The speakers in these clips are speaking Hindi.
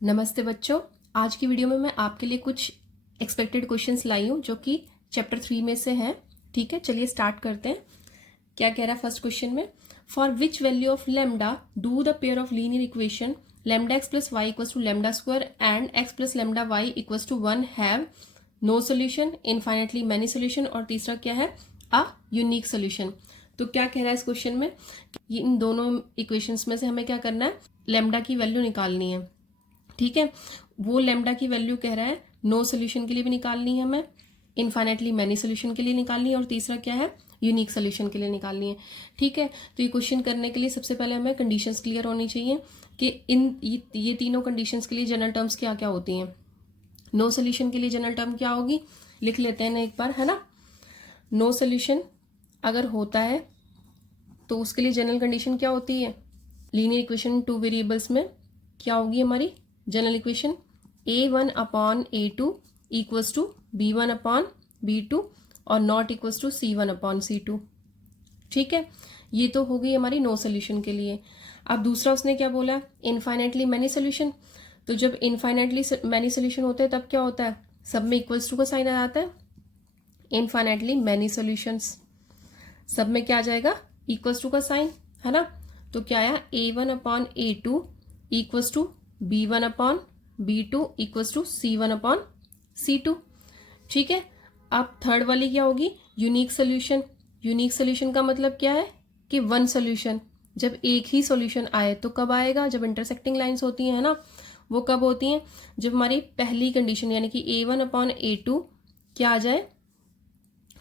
नमस्ते बच्चों, आज की वीडियो में मैं आपके लिए कुछ एक्सपेक्टेड क्वेश्चंस लाई हूँ जो कि चैप्टर 3 में से हैं। ठीक है, चलिए स्टार्ट करते हैं। क्या कह रहा है फर्स्ट क्वेश्चन में, for which value of lambda do the pair of linear equation lambda X plus Y equals to lambda square and X plus lambda Y equals to 1 have no solution, infinitely many solution, और तीसरा क्या है, अ यूनिक सोल्यूशन। तो क्या कह रहा है इस क्वेश्चन में, इन दोनों इक्वेशंस में से हमें क्या करना है, लेमडा की वैल्यू निकालनी है। ठीक है, वो लेमडा की वैल्यू कह रहा है नो सोल्यूशन के लिए भी निकालनी है हमें, इनफाइनेटली मैनी सोल्यूशन के लिए निकालनी है, और तीसरा क्या है, यूनिक सोल्यूशन के लिए निकालनी है। ठीक है, तो ये क्वेश्चन करने के लिए सबसे पहले हमें कंडीशंस क्लियर होनी चाहिए कि ये तीनों कंडीशंस के लिए जनरल टर्म्स क्या क्या होती हैं। नो सोल्यूशन के लिए जनरल टर्म क्या होगी, लिख लेते हैं ना एक बार, है ना। नो सोल्यूशन अगर होता है तो उसके लिए जनरल कंडीशन क्या होती है, लीनियर इक्वेशन टू वेरिएबल्स में क्या होगी हमारी general equation, a1 upon a2 equals to b1 upon b2 और not equals to c1 upon c2। ठीक है, ये तो हो गई हमारी नो सोल्यूशन के लिए। अब दूसरा उसने क्या बोला, इनफाइनेटली मैनी सोल्यूशन। तो जब इनफाइनेटली मैनी सोल्यूशन होते हैं तब क्या होता है, सब में इक्वल्स टू का साइन आ जाता है। इनफाइनेटली मैनी सोल्यूशंस, सब में क्या आ जाएगा, इक्वल्स टू का साइन, है ना। तो क्या आया, a1 upon a2 equals to b1 upon b2 equals to c1 upon c2। ठीक है, अब थर्ड वाली क्या होगी, यूनिक सोल्यूशन। यूनिक सोल्यूशन का मतलब क्या है कि वन सोल्यूशन, जब एक ही सोल्यूशन आए तो कब आएगा, जब इंटरसेक्टिंग लाइंस होती हैं, है ना। वो कब होती हैं, जब हमारी पहली कंडीशन यानी कि a1 अपॉन a2 क्या आ जाए,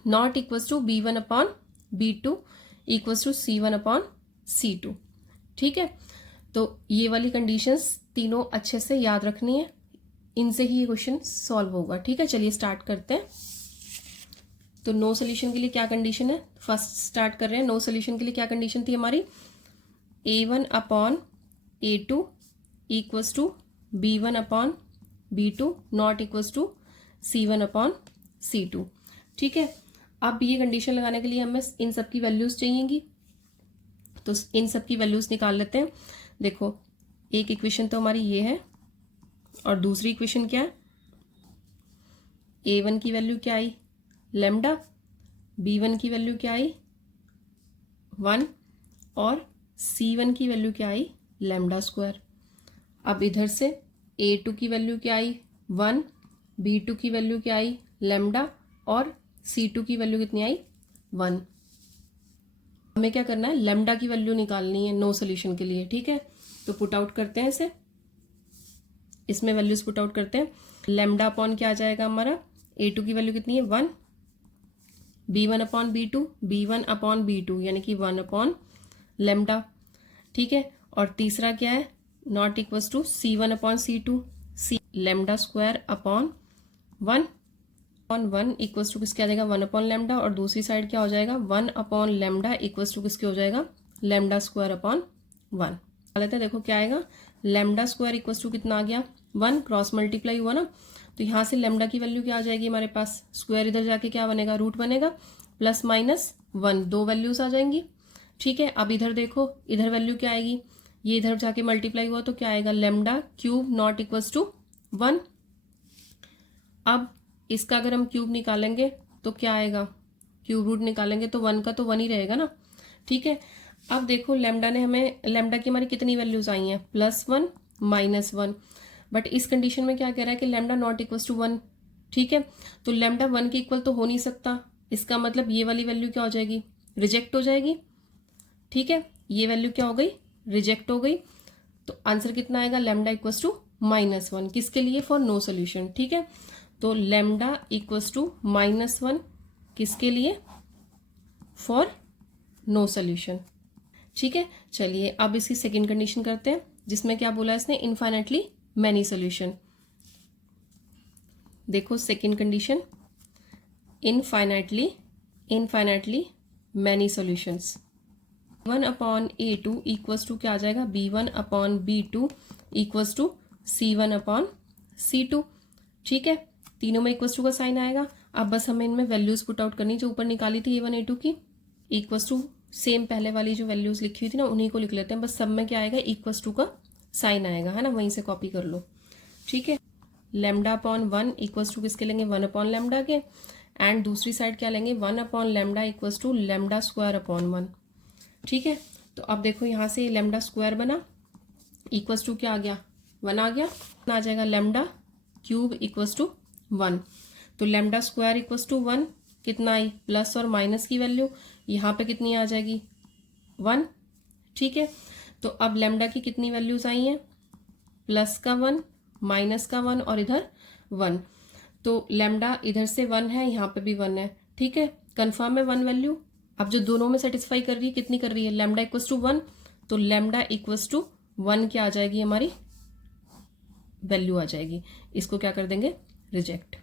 not equals to b1 upon b2 equals to c1 upon c2। ठीक है, तो ये वाली कंडीशंस तीनों अच्छे से याद रखनी है, इनसे ही ये क्वेश्चन सॉल्व होगा। ठीक है, चलिए स्टार्ट करते हैं। तो नो सोल्यूशन के लिए क्या कंडीशन है, फर्स्ट स्टार्ट कर रहे हैं। नो सोल्यूशन के लिए क्या कंडीशन थी हमारी, a1 upon a2 equals to b1 upon b2 not equals to c1 upon c2। ठीक है, अब ये कंडीशन लगाने के लिए हमें इन सब की वैल्यूज चाहिएगी, तो इन सब की वैल्यूज निकाल लेते हैं। देखो, एक इक्वेशन तो हमारी ये है और दूसरी इक्वेशन क्या है, a1 की वैल्यू क्या आई, लेमडा, b1 की वैल्यू क्या आई 1 और c1 की वैल्यू क्या आई, लेमडा स्क्वायर। अब इधर से a2 की वैल्यू क्या आई 1, b2 की वैल्यू क्या आई लेमडा और c2 की वैल्यू कितनी आई 1। हमें क्या करना है, लेमडा की वैल्यू निकालनी है नो सोल्यूशन के लिए। ठीक है, तो पुट आउट करते हैं इसे, इसमें वैल्यूज पुट आउट करते हैं। लेमडा अपॉन क्या आ जाएगा हमारा, a2 की वैल्यू कितनी है 1, b1 upon b2, b1 upon b2 यानी कि 1 अपॉन लेमडा। ठीक है, और तीसरा क्या है, not equals to c1 upon c2, c lambda square upon 1 upon 1 equals to किसके आ जाएगा 1 अपॉन लेमडा, और दूसरी साइड क्या हो जाएगा 1 अपॉन लेमडा इक्वल्स टू किसके हो जाएगा, लेमडा स्क्वायर अपॉन 1। लेते हैं, देखो क्या आएगा, लेमडा स्क्वायर इक्वल्स टू कितना आ गया 1, क्रॉस मल्टीप्लाई हुआ ना, तो यहाँ से लेमडा की वैल्यू क्या आ जाएगी हमारे पास, स्क्वायर इधर जाके क्या बनेगा, रूट बनेगा, प्लस माइनस 1, दो वैल्यूज आ जाएंगी। ठीक है, अब इधर देखो, इधर वैल्यू क्या आएगी, ये इधर जाके मल्टीप्लाई हुआ तो क्या आएगा, lambda cube not equals to 1। अब इसका अगर हम क्यूब निकालेंगे तो क्या आएगा, क्यूब रूट निकालेंगे तो 1 का तो 1 ही रहेगा ना। ठीक है, अब देखो लेमडा ने हमें, लेमडा की हमारी कितनी वैल्यूज आई हैं, +1 -1, बट इस कंडीशन में क्या कह रहा है कि लेमडा नॉट इक्वल्स टू 1। ठीक है, तो लेमडा 1 के इक्वल तो हो नहीं सकता, इसका मतलब ये वाली वैल्यू क्या हो जाएगी, रिजेक्ट हो जाएगी। ठीक है, ये वैल्यू क्या हो गई, रिजेक्ट हो गई, तो आंसर कितना आएगा, लेमडा इक्वल्स टू -1, किसके लिए, फॉर नो सोल्यूशन। ठीक है, तो लेमडा इक्वल्स टू -1 किसके लिए, फॉर नो सोल्यूशन। ठीक है, चलिए अब इसकी सेकेंड कंडीशन करते हैं, जिसमें क्या बोला इसने, इनफाइनेटली मैनी सोल्यूशन। देखो second condition, infinitely many solutions. 1 upon a2 equals to क्या आ जाएगा, b1 upon b2 equals to c1 upon c2। ठीक है, तीनों में इक्वल्स टू का साइन आएगा। अब बस हमें इनमें वैल्यूज पुट आउट करनी जो ऊपर निकाली थी a1 a2 की, इक्वल्स टू सेम पहले वाली जो वैल्यूज लिखी हुई थी ना उन्हीं को लिख लेते हैं, बस सब में क्या आएगा, इक्वल्स टू का साइन आएगा, है ना, वहीं से कॉपी कर लो। ठीक है। लेमडा अपॉन 1 इक्वल्स टू किसके लेंगे, 1 अपॉन लेमडा के, एंड दूसरी साइड क्या लेंगे, 1 upon lambda equals to lambda square upon 1। ठीक है, तो अब देखो यहाँ से लेमडा स्क्वायर बना, इक्वल्स टू क्या आ गया, 1 आ गया, आ जाएगा लेमडा क्यूब इक्वल्स टू 1। तो लेमडा स्क्वायर इक्वल्स टू 1 कितना आई, प्लस और माइनस की वैल्यू यहाँ पे कितनी आ जाएगी, 1। ठीक है, तो अब लेमडा की कितनी वैल्यूज आई हैं, प्लस का 1, माइनस का 1 और इधर 1। तो लेमडा इधर से 1 है, यहाँ पे भी 1 है। ठीक है, कंफर्म है 1 वैल्यू। अब जो दोनों में सेटिस्फाई कर रही है, कितनी कर रही है, लेमडा इक्वल्स टू 1, तो लेमडा इक्वल्स टू 1 क्या आ जाएगी, हमारी वैल्यू आ जाएगी। इसको क्या कर देंगे, रिजेक्ट।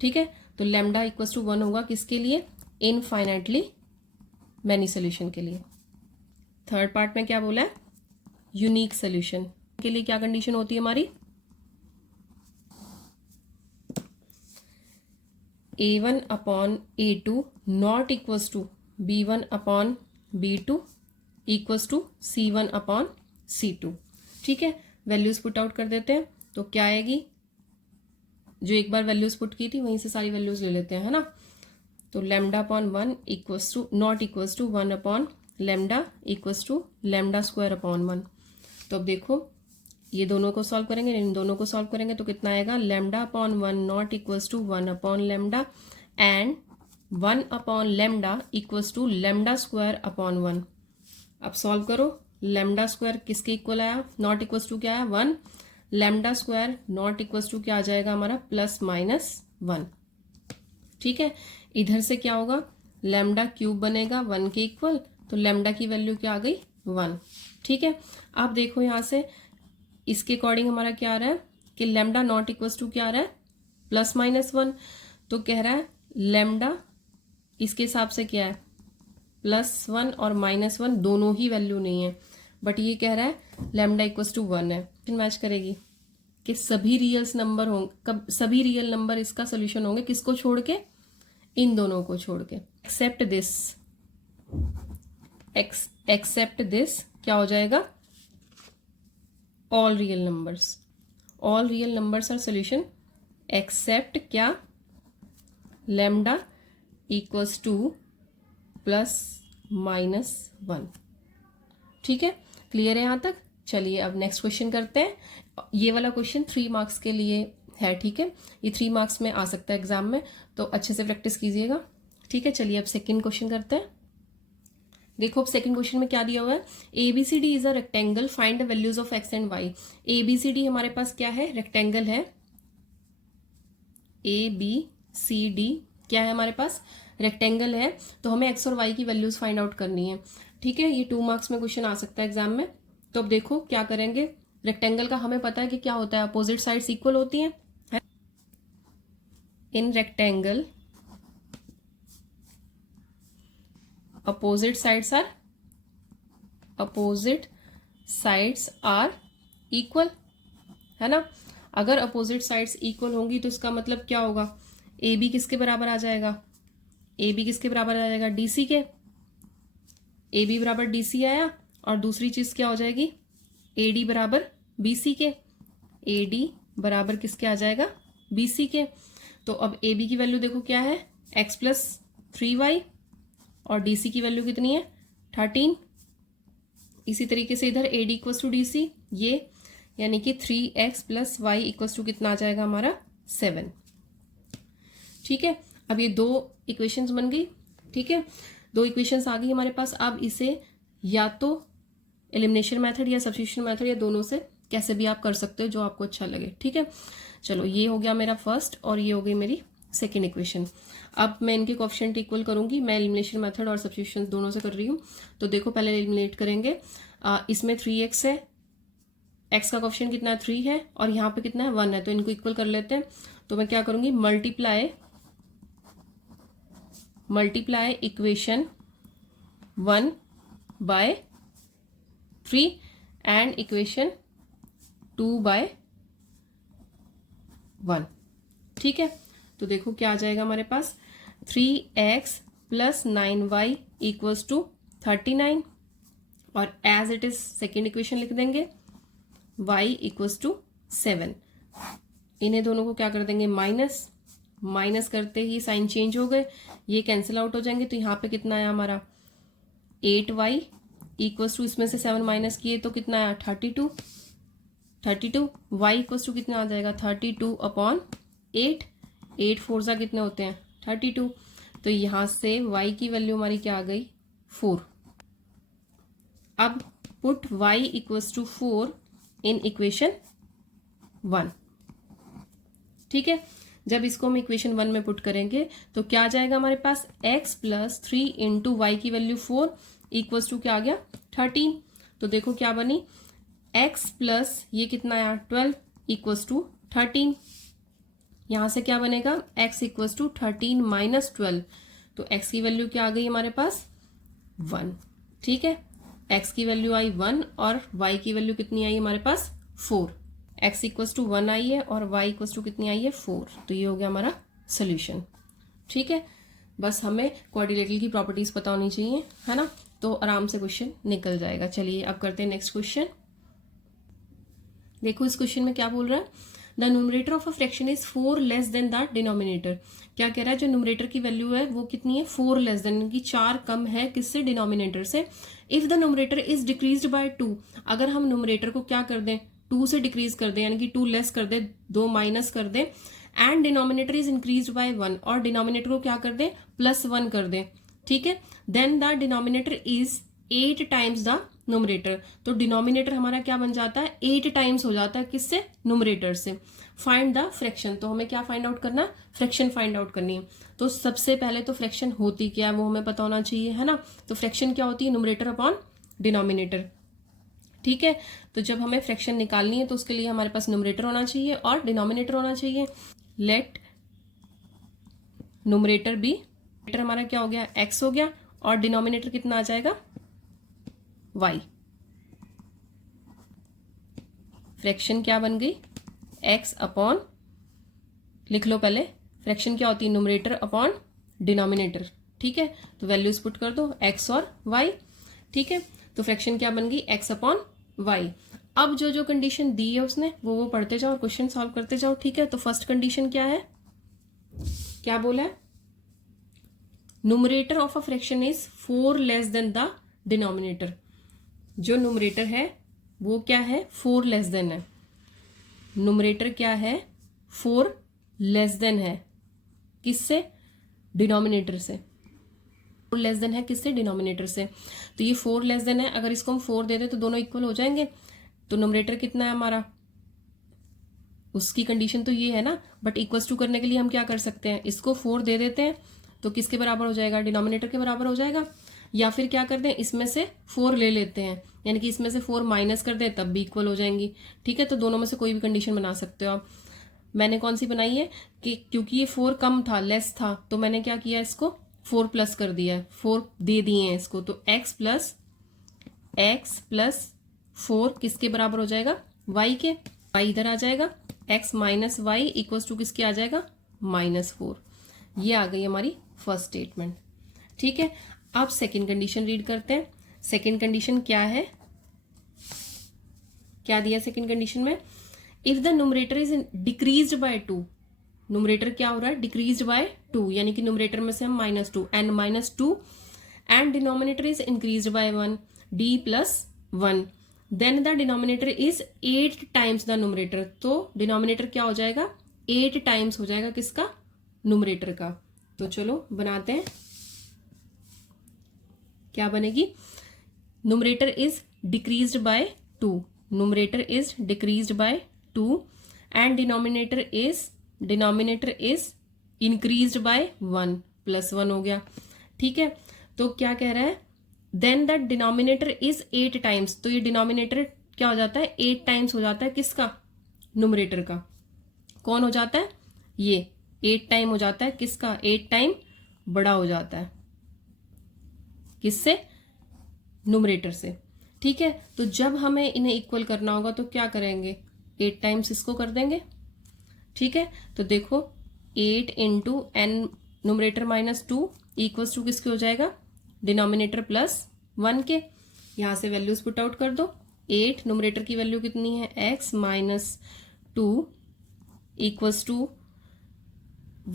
ठीक है, तो लेमडा इक्वल्स टू 1 होगा किसके लिए, इनफाइनाइटली मैनी सोल्यूशन के लिए। थर्ड पार्ट में क्या बोला है, यूनिक सोल्यूशन के लिए क्या कंडीशन होती है हमारी, A1 upon A2 not equals to B1 upon B2 equals to C1 upon C2। ठीक है, वैल्यूज पुट आउट कर देते हैं, तो क्या आएगी, जो एक बार वैल्यूज पुट की थी वहीं से सारी वैल्यूज ले लेते हैं, है ना। तो lambda upon 1 equals to not equals to 1 upon lambda equals to lambda square upon 1। तो अब देखो ये दोनों को सॉल्व करेंगे, इन दोनों को सॉल्व करेंगे तो कितना आएगा, lambda upon 1 not equals to 1 upon lambda and 1 upon lambda equals to lambda square upon 1। अब सॉल्व करो, लेमडा स्क्वायर किसके इक्वल आया, नॉट इक्वल्स टू क्या आया, 1, lambda square not equals to क्या आ जाएगा हमारा, प्लस माइनस 1। ठीक है, इधर से क्या होगा, लेमडा क्यूब बनेगा 1 के इक्वल, तो लेमडा की वैल्यू क्या आ गई, 1। ठीक है, आप देखो यहाँ से इसके अकॉर्डिंग हमारा क्या आ रहा है कि लेमडा नॉट इक्वल्स टू क्या आ रहा है, प्लस माइनस 1। तो कह रहा है लेमडा इसके हिसाब से क्या है, +1 और -1 दोनों ही वैल्यू नहीं है, बट ये कह रहा है लेमडा इक्वल्स टू 1 है। मैच करेगी कि सभी रियल्स नंबर होंगे, सभी रियल नंबर इसका सोल्यूशन होंगे, किसको छोड़ के, इन दोनों को छोड़ के। एक्सेप्ट दिस, एक्सेप्ट दिस क्या हो जाएगा, all real numbers, all real numbers are solution except क्या, लेमडा इक्वल्स टू +-1। ठीक है, क्लियर है यहाँ तक। चलिए अब नेक्स्ट क्वेश्चन करते हैं। ये वाला क्वेश्चन 3 मार्क्स के लिए है। ठीक है, ये 3 मार्क्स में आ सकता है एग्जाम में, तो अच्छे से प्रैक्टिस कीजिएगा। ठीक है, चलिए अब सेकंड क्वेश्चन करते हैं। देखो अब सेकंड क्वेश्चन में क्या दिया हुआ है, ABCD is a rectangle, find the values of x and y। ABCD हमारे पास क्या है, रेक्टेंगल है। ABCD क्या है हमारे पास, रेक्टेंगल है, तो हमें x और y की वैल्यूज फाइंड आउट करनी है। ठीक है, ये 2 मार्क्स में क्वेश्चन आ सकता है एग्जाम में। तो अब देखो क्या करेंगे, रेक्टेंगल का हमें पता है कि क्या होता है, अपोजिट साइड्स इक्वल होती हैं। In rectangle opposite sides are equal, है ना। अगर अपोजिट साइड्स इक्वल होंगी तो इसका मतलब क्या होगा, AB किसके बराबर आ जाएगा, AB किसके बराबर आ जाएगा, DC के। AB बराबर DC आया, और दूसरी चीज क्या हो जाएगी, AD बराबर BC के। AD बराबर किसके आ जाएगा, BC के। तो अब AB की वैल्यू देखो क्या है, x + 3y, और DC की वैल्यू कितनी है, 13। इसी तरीके से इधर AD इक्वल्स टू DC, ये यानी कि 3x + y इक्वल्स टू कितना आ जाएगा हमारा, 7। ठीक है, अब ये 2 इक्वेशंस बन गई। ठीक है, 2 इक्वेशंस आ गई हमारे पास। अब इसे या तो एलिमिनेशन मेथड या सब्स्टिट्यूशन मेथड या दोनों से कैसे भी आप कर सकते हो, जो आपको अच्छा लगे। ठीक है, चलो ये हो गया मेरा फर्स्ट, और ये हो गई मेरी सेकेंड इक्वेशन। अब मैं इनके कोएफिशिएंट इक्वल करूंगी। मैं एलिमिनेशन मेथड और सब्स्टिट्यूशन दोनों से कर रही हूँ। तो देखो पहले एलिमिनेट करेंगे। इसमें 3x है, x का कोएफिशिएंट कितना है, 3 है, और यहाँ पे कितना है, 1 है, तो इनको इक्वल कर लेते हैं। तो मैं क्या करूंगी, multiply equation 1 by 3 and equation 2 by 1। ठीक है, तो देखो क्या आ जाएगा हमारे पास, 3x + 9y इक्वल्स टू 39, और as it is second equation लिख देंगे, y इक्वल्स टू 7। इन्हें दोनों को क्या कर देंगे माइनस, माइनस करते ही साइन चेंज हो गए, ये कैंसिल आउट हो जाएंगे। तो यहाँ पे कितना आया हमारा 8y इक्वल्स टू, इसमें से 7 माइनस किए तो कितना आया 32 y इक्वल्स टू कितना आ जाएगा 32 अपॉन 8, 8 4 सा कितने होते हैं 32। तो यहाँ से y की वैल्यू हमारी क्या आ गई 4। अब put y equals to 4 in equation 1। ठीक है, जब इसको हम इक्वेशन 1 में पुट करेंगे तो क्या आ जाएगा हमारे पास x प्लस 3 इंटू वाई की वैल्यू 4 इक्वल्स टू क्या आ गया 13। तो देखो क्या बनी x प्लस ये कितना आया 12 इक्वल्स टू 13। यहां से क्या बनेगा x इक्वल्स टू 13 माइनस 12। तो x की वैल्यू क्या आ गई हमारे पास 1। ठीक है, x की वैल्यू आई 1 और y की वैल्यू कितनी आई हमारे पास 4। x इक्वल्स टू 1 आई है और y इक्वल्स टू कितनी आई है 4। तो ये हो गया हमारा सोल्यूशन। ठीक है, बस हमें क्वाड्रिलेटरल की प्रॉपर्टीज पता होनी चाहिए, है ना, तो आराम से क्वेश्चन निकल जाएगा। चलिए अब करते हैं नेक्स्ट क्वेश्चन। देखो इस क्वेश्चन में क्या बोल रहा है, the numerator of a fraction is 4 less than the denominator. क्या कह रहा है, जो न्यूमरेटर की वैल्यू है वो कितनी है 4 लेस देन, यानी कि 4 कम है किससे डिनोमिनेटर से। If the numerator is decreased bye 2, अगर हम न्यूमरेटर को क्या कर दें 2 से डिक्रीज कर दें, यानी कि 2 लेस कर दे, 2 माइनस कर दे, and denominator is increase by 1, और डिनोमिनेटर को क्या कर दे +1 कर दे। ठीक है, then the denominator is 8 times the numerator. तो डिनोमिनेटर हमारा क्या बन जाता है 8 टाइम्स हो जाता है किससे न्यूमरेटर से। फाइंड द फ्रैक्शन, तो हमें क्या फाइंड आउट करना, फ्रैक्शन फाइंड आउट करनी है। तो सबसे पहले तो फ्रैक्शन होती क्या है वो हमें पता होना चाहिए, है ना। तो फ्रैक्शन क्या होती है न्यूमरेटर अपॉन डिनोमिनेटर। ठीक है, तो जब हमें फ्रैक्शन निकालनी है तो उसके लिए हमारे पास न्यूमरेटर होना चाहिए और डिनोमिनेटर होना चाहिए। लेट न्यूमरेटर बी, न्यूमरेटर हमारा क्या हो गया x हो गया और डिनोमिनेटर कितना आ जाएगा y। फ्रैक्शन क्या बन गई x अपॉन, लिख लो पहले फ्रैक्शन क्या होती है न्यूमरेटर अपॉन डिनोमिनेटर। ठीक है, तो वैल्यूज पुट कर दो x और y। ठीक है, तो फ्रैक्शन क्या बन गई x अपॉन y। अब जो जो कंडीशन दी है उसने वो पढ़ते जाओ और क्वेश्चन सॉल्व करते जाओ। ठीक है, तो फर्स्ट कंडीशन क्या है, क्या बोला है, numerator of a fraction is 4 less than the denominator. जो न्यूमरेटर है वो क्या है 4 लेस देन है। न्यूमरेटर क्या है 4 लेस देन है किससे, डिनोमिनेटर से। 4 लेस देन है किससे, डिनोमिनेटर से। तो ये 4 लेस देन है, अगर इसको हम 4 दे दें तो दोनों इक्वल हो जाएंगे। तो न्यूमरेटर कितना है हमारा, उसकी कंडीशन तो ये है ना, बट इक्वल्स टू करने के लिए हम क्या कर सकते हैं, इसको 4 दे देते हैं तो किसके बराबर हो जाएगा, डिनोमिनेटर के बराबर हो जाएगा। या फिर क्या करते हैं इसमें से 4 ले लेते हैं, यानी कि इसमें से 4 माइनस कर दे तब भी इक्वल हो जाएंगी। ठीक है, तो दोनों में से कोई भी कंडीशन बना सकते हो आप। मैंने कौन सी बनाई है कि क्योंकि ये 4 कम था, लेस था, तो मैंने क्या किया इसको 4 प्लस कर दिया है, 4 दे दिए हैं इसको। तो x प्लस 4 किसके बराबर हो जाएगा y के, y इधर आ जाएगा, x minus y equals to किसके आ जाएगा -4। ये आ गई हमारी फर्स्ट स्टेटमेंट। ठीक है, अब सेकंड कंडीशन रीड करते हैं। सेकंड कंडीशन क्या है, क्या दिया सेकंड कंडीशन में, if the numerator is decreased bye 2। Numerator क्या हो रहा है डिक्रीज्ड बाय 2, यानी कि न्यूमरेटर में से हम -2 n -2 and denominator is increased by 1 d + 1, then the denominator is 8 times the numerator. तो डिनोमिनेटर क्या हो जाएगा 8 टाइम्स हो जाएगा किसका, न्यूमरेटर का। तो चलो बनाते हैं, क्या बनेगी, numerator is decreased bye 2, numerator is decreased bye 2 and denominator is increased by 1 +1 हो गया। ठीक है, तो क्या कह रहा है, then the denominator is 8 times. तो ये डिनोमिनेटर क्या हो जाता है 8 टाइम्स हो जाता है किसका, न्यूमरेटर का। कौन हो जाता है, ये 8 टाइम हो जाता है किसका, 8 टाइम बड़ा हो जाता है किससे, न्यूमरेटर से। ठीक है, तो जब हमें इन्हें इक्वल करना होगा तो क्या करेंगे 8 टाइम्स इसको कर देंगे। ठीक है, तो देखो 8 into n numerator -2 equals to किसके हो जाएगा, डिनोमिनेटर +1 के। यहां से वैल्यूज पुट आउट कर दो, 8 न्यूमरेटर की वैल्यू कितनी है x 2 equals to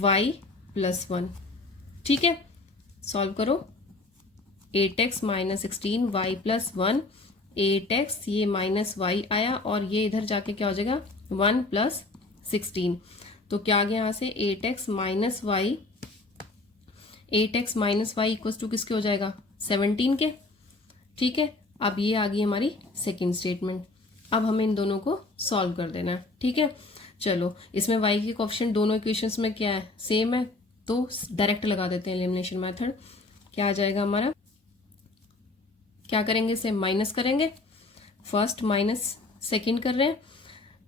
y plus 1। ठीक है, सॉल्व करो। 8x minus 16 y plus 1, 8x ये माइनस y आया और ये इधर जाके क्या हो जाएगा 1 प्लस 16। तो क्या आ गया यहाँ से 8x minus y, 8x minus y equals to किसके हो जाएगा 17 के। ठीक है, अब ये आ गई हमारी सेकेंड स्टेटमेंट। अब हमें इन दोनों को सॉल्व कर देना है। ठीक है, चलो इसमें y के कोएफिशिएंट दोनों इक्वेशंस में क्या है सेम है, तो डायरेक्ट लगा देते हैं एलिमिनेशन मेथड। क्या आ जाएगा हमारा, क्या करेंगे इसे माइनस करेंगे, फर्स्ट माइनस सेकेंड कर रहे हैं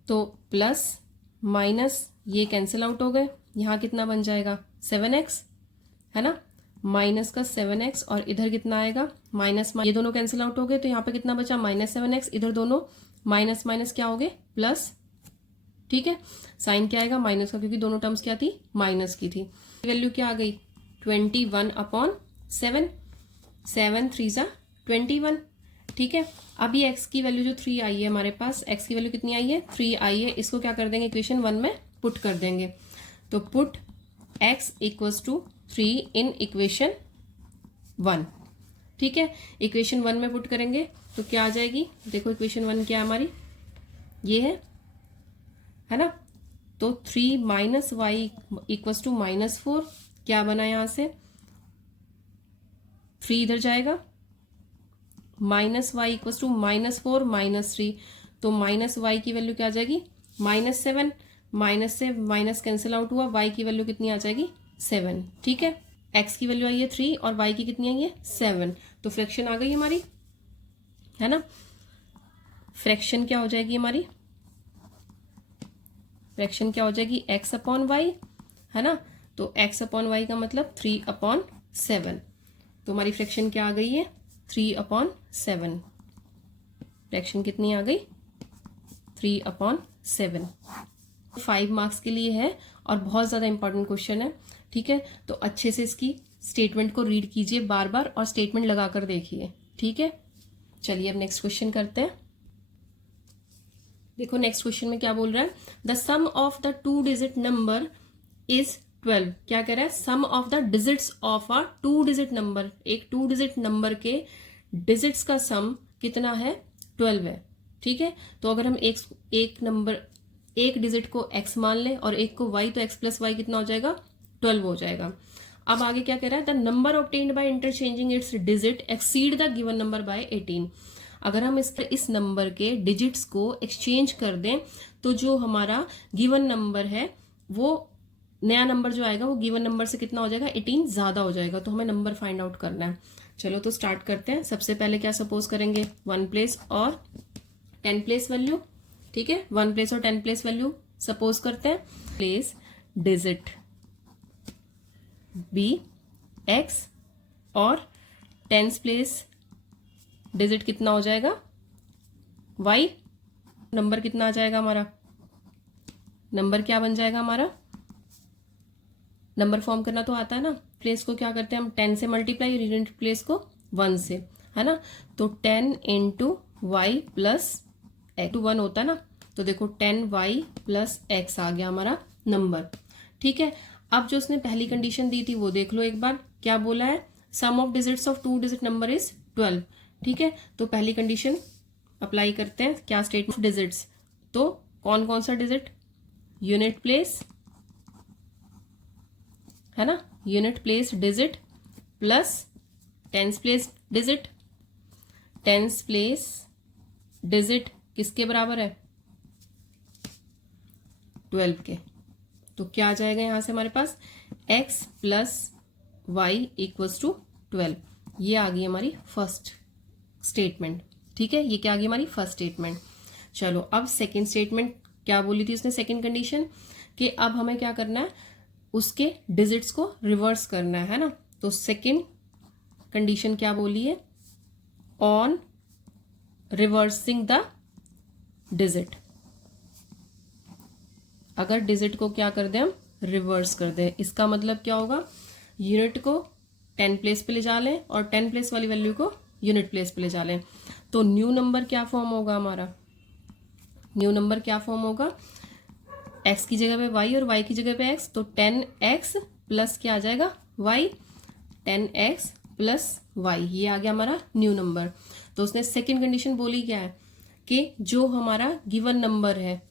तो प्लस माइनस ये कैंसिल आउट हो गए, यहाँ कितना बन जाएगा 7x है ना, माइनस का 7x और इधर कितना आएगा माइनस, ये दोनों कैंसिल आउट हो गए तो यहाँ पे कितना बचा -7x, इधर दोनों माइनस माइनस क्या हो गए प्लस। ठीक है, साइन क्या आएगा माइनस का, क्योंकि दोनों टर्म्स क्या थी माइनस की थी। वैल्यू क्या आ गई 21/7, 7 3 ज़ा 21। ठीक है, अब ये x की वैल्यू जो 3 आई है हमारे पास, x की वैल्यू कितनी आई है 3 आई है, इसको क्या कर देंगे इक्वेशन 1 में पुट कर देंगे। तो put x equals to 3 in equation 1। ठीक है, इक्वेशन 1 में पुट करेंगे तो क्या आ जाएगी, देखो इक्वेशन 1 क्या है हमारी, ये है ना। तो 3 माइनस वाई इक्वल्स टू -4, क्या बना यहां से 3 इधर जाएगा, माइनस वाई इक्वल्स टू -4 -3, तो माइनस वाई की वैल्यू क्या आ जाएगी -7, माइनस से माइनस कैंसिल आउट हुआ, y की वैल्यू कितनी आ जाएगी 7। ठीक है, x की वैल्यू आई है 3 और y की कितनी आई है 7, तो फ्रैक्शन आ गई हमारी, है ना। फ्रैक्शन क्या हो जाएगी हमारी, फ्रैक्शन क्या हो जाएगी x/y, है ना। तो x/y का मतलब 3/7, तो हमारी फ्रैक्शन क्या आ गई है 3/7। फ्रैक्शन कितनी आ गई 3/7। 5 मार्क्स के लिए है और बहुत ज़्यादा इंपॉर्टेंट क्वेश्चन है। ठीक है, तो अच्छे से इसकी स्टेटमेंट को रीड कीजिए बार बार और स्टेटमेंट लगाकर देखिए। ठीक है, चलिए अब नेक्स्ट क्वेश्चन करते हैं। देखो नेक्स्ट क्वेश्चन में क्या बोल रहा है, the sum of the 2 digit number is 12। क्या कह रहा है, sum of the digits of a 2 digit number, एक 2 डिजिट नंबर के डिजिट्स का सम कितना है 12 है। ठीक है, तो अगर हम एक नंबर एक डिजिट को x मान लें और एक को y, तो x प्लस वाई कितना हो जाएगा 12 हो जाएगा। अब आगे क्या कह रहा है, the number obtained by interchanging it's digit exceed the given number by 18। अगर हम इस नंबर के डिजिट्स को एक्सचेंज कर दें तो जो हमारा गिवन नंबर है वो नया नंबर जो आएगा वो गिवन नंबर से कितना हो जाएगा 18 ज्यादा हो जाएगा। तो हमें नंबर फाइंड आउट करना है। चलो तो स्टार्ट करते हैं। सबसे पहले क्या सपोज करेंगे 1 प्लेस और 10 प्लेस वैल्यू। ठीक है, 1 प्लेस और 10 प्लेस वैल्यू सपोज करते हैं। प्लेस डिजिट बी एक्स और 10 प्लेस डिजिट कितना हो जाएगा y। नंबर कितना आ जाएगा हमारा, नंबर क्या बन जाएगा हमारा, नंबर फॉर्म करना तो आता है ना। प्लेस को क्या करते हैं हम 10 से मल्टीप्लाई, यूनिट प्लेस को 1 से, है ना। तो 10 इंटू वाई प्लस एक्स 1 होता है ना। तो देखो 10y प्लस एक्स आ गया हमारा नंबर। ठीक है, अब जो उसने पहली कंडीशन दी थी वो देख लो एक बार। क्या बोला है, sum of digits of 2 digit number is 12। ठीक है, तो पहली कंडीशन अप्लाई करते हैं। क्या स्टेटमेंट डिजिट्स, तो कौन कौन सा डिजिट, यूनिट प्लेस, है ना, unit place digit plus 10 place digit. 10 place digit किसके बराबर है 12 के। तो क्या आ जाएगा यहां से हमारे पास x plus Y equals to 12। ये आ गई हमारी फर्स्ट स्टेटमेंट। ठीक है, ये क्या आ गई हमारी फर्स्ट स्टेटमेंट। चलो अब सेकंड स्टेटमेंट क्या बोली थी उसने, सेकंड कंडीशन कि अब हमें क्या करना है, उसके डिजिट्स को रिवर्स करना है ना। तो सेकंड कंडीशन क्या बोली है, ऑन रिवर्सिंग द डिजिट। अगर डिजिट को क्या कर दें हम रिवर्स कर दें, इसका मतलब क्या होगा, यूनिट को 10 प्लेस पे ले जा लें और 10 प्लेस वाली वैल्यू को यूनिट प्लेस पे ले जा लें। तो न्यू नंबर क्या फॉर्म होगा हमारा, न्यू नंबर क्या फॉर्म होगा, x की जगह पे y और y की जगह पे x, तो 10x प्लस क्या आ जाएगा y, 10x प्लस y, ये आ गया हमारा न्यू नंबर। तो उसने सेकेंड कंडीशन बोली क्या है कि जो हमारा गिवन नंबर है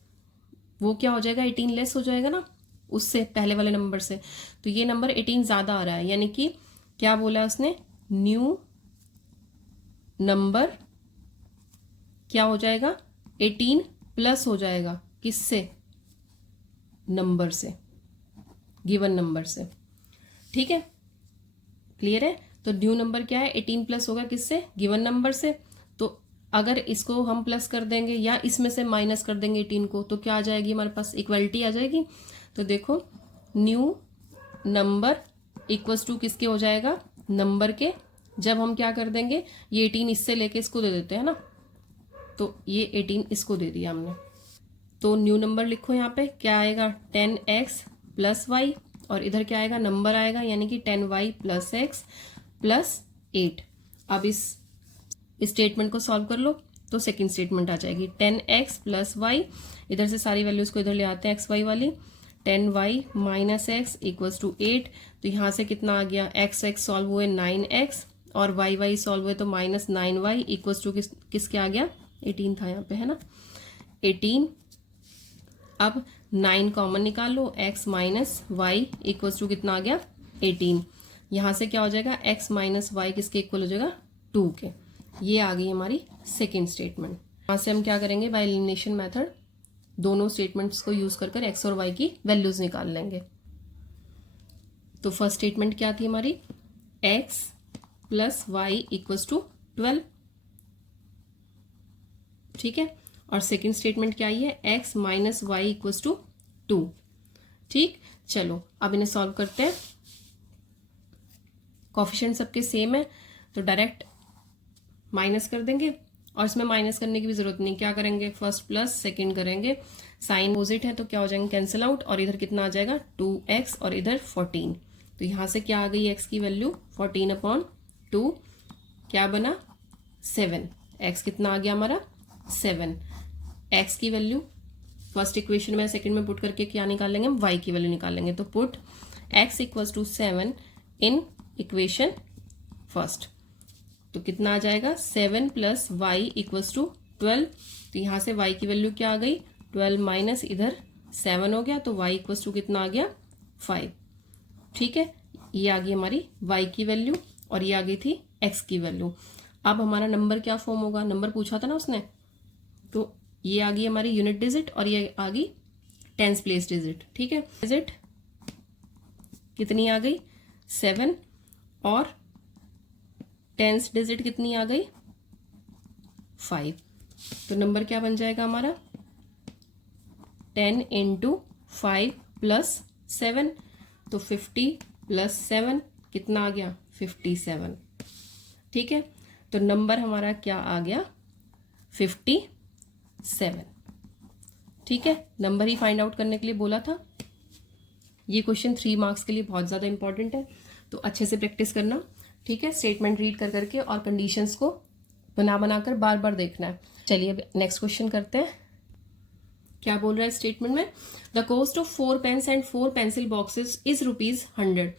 वो क्या हो जाएगा, 18 लेस हो जाएगा ना उससे, पहले वाले नंबर से। तो ये नंबर 18 ज्यादा आ रहा है, यानी कि क्या बोला है उसने, न्यू नंबर क्या हो जाएगा, 18 प्लस हो जाएगा, किससे, नंबर से, गिवन नंबर से। ठीक है, क्लियर है। तो न्यू नंबर क्या है, 18 प्लस होगा किससे, गिवन नंबर से। तो अगर इसको हम प्लस कर देंगे या इसमें से माइनस कर देंगे 18 को, तो क्या आ जाएगी हमारे पास, इक्वलिटी आ जाएगी। तो देखो न्यू नंबर इक्वल्स टू किसके हो जाएगा, नंबर के। जब हम क्या कर देंगे, ये 18 इससे लेके इसको दे देते हैं ना, तो ये 18 इसको दे दिया हमने। तो न्यू नंबर लिखो यहाँ पे, क्या आएगा 10x प्लस वाई, और इधर क्या आएगा, नंबर आएगा, यानी कि 10y प्लस x प्लस 8। अब इस स्टेटमेंट को सॉल्व कर लो तो सेकंड स्टेटमेंट आ जाएगी 10x प्लस वाई, इधर से सारी वैल्यूज को इधर ले आते हैं xy वाली, 10y minus x equals to 8। तो यहाँ से कितना आ गया, x सॉल्व हुए 9x और y सॉल्व हुए तो माइनस 9y इक्वल्स टू किसके आ गया, 18 था यहाँ पे, है ना, 18। अब 9 कॉमन निकाल लो, x minus y equals to कितना आ गया, 18। यहाँ से क्या हो जाएगा, x माइनस वाई किसके इक्वल हो जाएगा, 2 के। ये आ गई हमारी सेकेंड स्टेटमेंट। यहाँ से हम क्या करेंगे, बाय एलिमिनेशन मेथड दोनों स्टेटमेंट्स को यूज कर एक्स और वाई की वैल्यूज निकाल लेंगे। तो फर्स्ट स्टेटमेंट क्या थी हमारी, x plus Y equals to 12, ठीक है। और सेकेंड स्टेटमेंट क्या आई है, x minus y equals to 2, ठीक। चलो अब इन्हें सॉल्व करते हैं। कोफिशिएंट सबके सेम है तो डायरेक्ट माइनस कर देंगे, और इसमें माइनस करने की भी जरूरत नहीं, क्या करेंगे, फर्स्ट प्लस सेकंड करेंगे, साइन अपोजिट है तो क्या हो जाएंगे, कैंसिल आउट, और इधर कितना आ जाएगा 2x और इधर 14। तो यहां से क्या आ गई x की वैल्यू 14/2, क्या बना 7, x कितना आ गया हमारा 7। x की वैल्यू फर्स्ट इक्वेशन में सेकंड में पुट करके क्या निकालेंगे, हम y की वैल्यू निकालेंगे। तो put x equals to 7 in equation first, तो कितना आ जाएगा 7 प्लस वाई इक्वल्स टू 12। तो यहां से y की वैल्यू क्या आ गई, 12 माइनस इधर 7 हो गया, तो y इक्वल्स टू कितना आ गया 5, ठीक है। ये आ गई हमारी y की वैल्यू और ये आ गई थी x की वैल्यू। अब हमारा नंबर क्या फॉर्म होगा, नंबर पूछा था ना उसने, तो ये आ गई हमारी यूनिट डिजिट और ये आ गई टेंस प्लेस डिजिट, ठीक है। डिजिट कितनी आ गई 7 और टेंस डिजिट कितनी आ गई 5। तो नंबर क्या बन जाएगा हमारा 10 इंटू 5 प्लस 7, तो 50 प्लस 7 कितना आ गया 57, ठीक है। तो नंबर हमारा क्या आ गया 57, ठीक है। नंबर ही फाइंड आउट करने के लिए बोला था। ये क्वेश्चन 3 मार्क्स के लिए बहुत ज़्यादा इंपॉर्टेंट है, तो अच्छे से प्रैक्टिस करना, ठीक है। स्टेटमेंट रीड कर करके और कंडीशंस को बनाकर बार बार देखना है। चलिए अब नेक्स्ट क्वेश्चन करते हैं। क्या बोल रहा है स्टेटमेंट में, the cost of 4 pens and 4 pencil boxes is ₹100।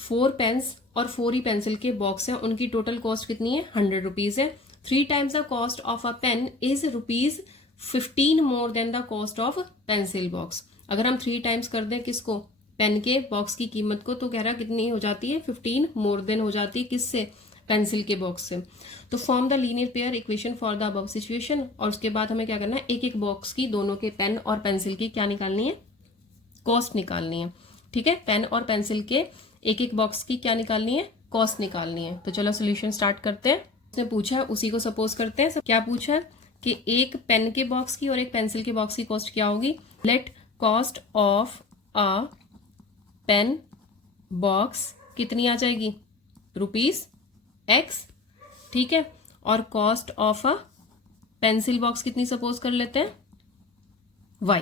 4 pens और 4 ही पेंसिल के बॉक्स हैं, उनकी टोटल कॉस्ट कितनी है 100 रुपीज है। 3 times the cost of a pen is ₹15 more than the cost of pencil box. अगर हम 3 टाइम्स कर दें किसको, पेन के बॉक्स की कीमत को, तो कह रहा कितनी हो जाती है 15 मोर देन हो जाती है किससे, पेंसिल के बॉक्स से। तो form the linear pair equation for the above situation. और उसके बाद हमें क्या करना है, एक एक बॉक्स की, दोनों के पेन और पेंसिल की क्या निकालनी है, कॉस्ट निकालनी है, ठीक है। पेन और पेंसिल के एक एक बॉक्स की क्या निकालनी है, कॉस्ट निकालनी है। तो चलो सोल्यूशन स्टार्ट करते हैं। उसने पूछा है उसी को सपोज करते हैं। क्या पूछा है कि एक पेन के बॉक्स की और एक पेंसिल के बॉक्स की कॉस्ट क्या होगी। Let cost of a pen box कितनी आ जाएगी ₹X, ठीक है। और cost of a pencil box कितनी सपोज कर लेते हैं Y।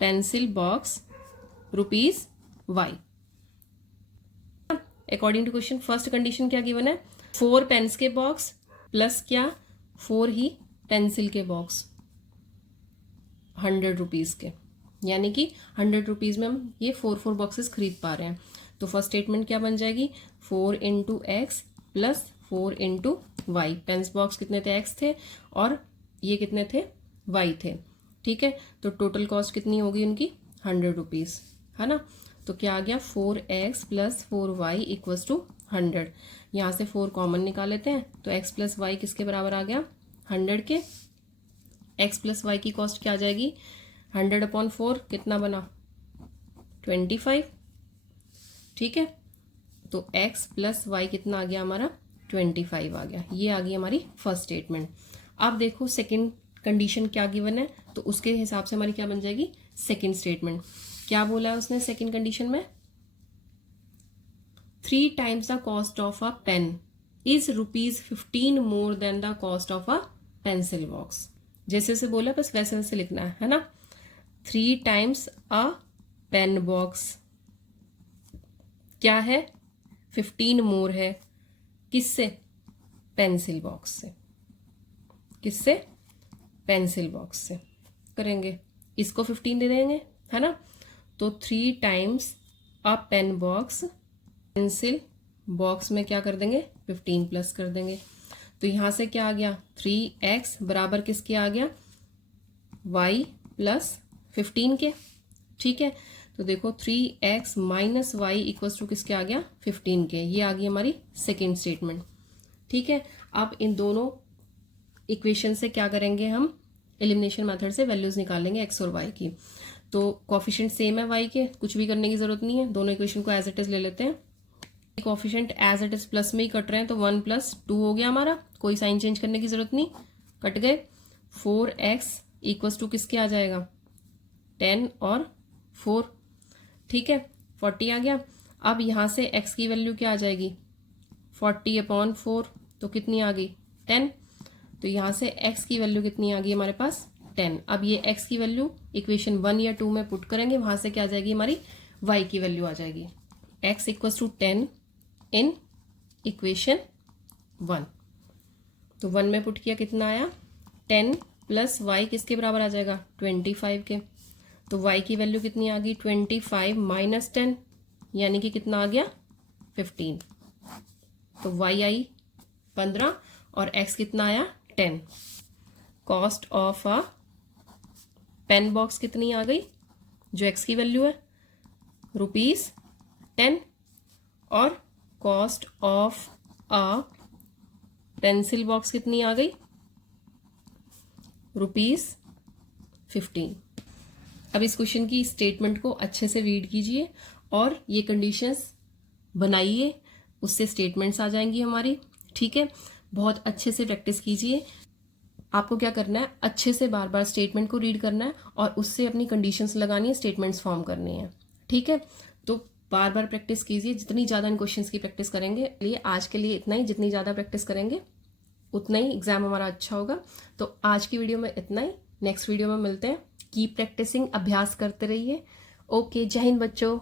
Pencil box ₹Y। According to question first condition क्या गिवन है, 4 पेन्स के बॉक्स प्लस क्या 4 ही पेंसिल के बॉक्स 100 रुपीज के, यानी कि 100 रुपीज़ में हम ये 4 बॉक्सेस खरीद पा रहे हैं। तो फर्स्ट स्टेटमेंट क्या बन जाएगी, 4 into x plus 4 into y. Pens box कितने थे, एक्स थे, और ये कितने थे, वाई थे। ठीक है, तो टोटल कॉस्ट कितनी होगी उनकी, 100 रुपीज़, है ना। तो क्या आ गया, 4x plus 4y equals to 100। यहाँ से 4 कॉमन निकाल लेते हैं, तो x प्लस वाई किसके बराबर आ गया, 100 के। x प्लस वाई की कॉस्ट क्या आ जाएगी, 100/4 कितना बना, 25। ठीक है, तो x प्लस वाई कितना आ गया हमारा, 25 आ गया। ये आ गई हमारी फर्स्ट स्टेटमेंट। अब देखो सेकंड कंडीशन क्या गिवन है, तो उसके हिसाब से हमारी क्या बन जाएगी सेकंड स्टेटमेंट। क्या बोला है उसने सेकंड कंडीशन में, 3 times the cost of a pen is ₹15 more than the cost of a pencil box. जैसे जैसे बोला बस वैसे वैसे लिखना है ना। 3 times अ पेन बॉक्स क्या है, 15 मोर है, किससे, पेंसिल बॉक्स से। किससे, पेंसिल बॉक्स से करेंगे, इसको 15 दे देंगे, है ना। तो 3 times अ पेन बॉक्स, पेंसिल बॉक्स में क्या कर देंगे, 15 प्लस कर देंगे। तो यहां से क्या आ गया, 3x बराबर किसके आ गया, y प्लस 15 के। ठीक है, तो देखो 3x minus y equals to किसके आ गया, 15 के। ये आ गई हमारी सेकेंड स्टेटमेंट। ठीक है, अब इन दोनों इक्वेशन से क्या करेंगे हम, एलिमिनेशन मेथड से वैल्यूज निकालेंगे x और y की। तो कोफिशिएंट सेम है y के, कुछ भी करने की जरूरत नहीं है, दोनों इक्वेशन को एज इट इज ले लेते हैं। Coefficient as it is plus में ही कट रहे हैं, तो 1 + 2 हो गया हमारा, कोई साइन चेंज करने की जरूरत नहीं, कट गए। 4x इक्वल्स टू किसके आ जाएगा, 10 और 4। ठीक है, 40 आ गया। अब यहाँ से x की वैल्यू क्या आ जाएगी, 40/4, तो कितनी आ गई, 10। तो यहाँ से x की वैल्यू कितनी आ गई हमारे पास, 10। अब ये x की वैल्यू इक्वेशन 1 या 2 में पुट करेंगे, वहां से क्या आ जाएगी हमारी y की वैल्यू आ जाएगी, x equals to 10 in equation 1। तो 1 में पुट किया, कितना आया, 10 प्लस y किसके बराबर आ जाएगा, 25 के। तो y की वैल्यू कितनी आ गई, 25 माइनस 10, यानी कि कितना आ गया, 15। तो y आई 15 और x कितना आया, 10। Cost of a pen box कितनी आ गई, जो x की वैल्यू है, ₹10, और cost of a pencil box कितनी आ गई, ₹15। अब इस क्वेश्चन की स्टेटमेंट को अच्छे से रीड कीजिए और ये कंडीशंस बनाइए, उससे स्टेटमेंट्स आ जाएंगी हमारी। ठीक है, बहुत अच्छे से प्रैक्टिस कीजिए। आपको क्या करना है, अच्छे से बार बार स्टेटमेंट को रीड करना है और उससे अपनी कंडीशंस लगानी है, स्टेटमेंट्स फॉर्म करने हैं। ठीक है, तो बार बार प्रैक्टिस कीजिए, जितनी ज़्यादा इन क्वेश्चंस की प्रैक्टिस करेंगे, लिए आज के लिए इतना ही, जितनी ज़्यादा प्रैक्टिस करेंगे उतना ही एग्जाम हमारा अच्छा होगा। तो आज की वीडियो में इतना ही, नेक्स्ट वीडियो में मिलते हैं। कीप प्रैक्टिसिंग, अभ्यास करते रहिए। ओके, जय हिंद बच्चों।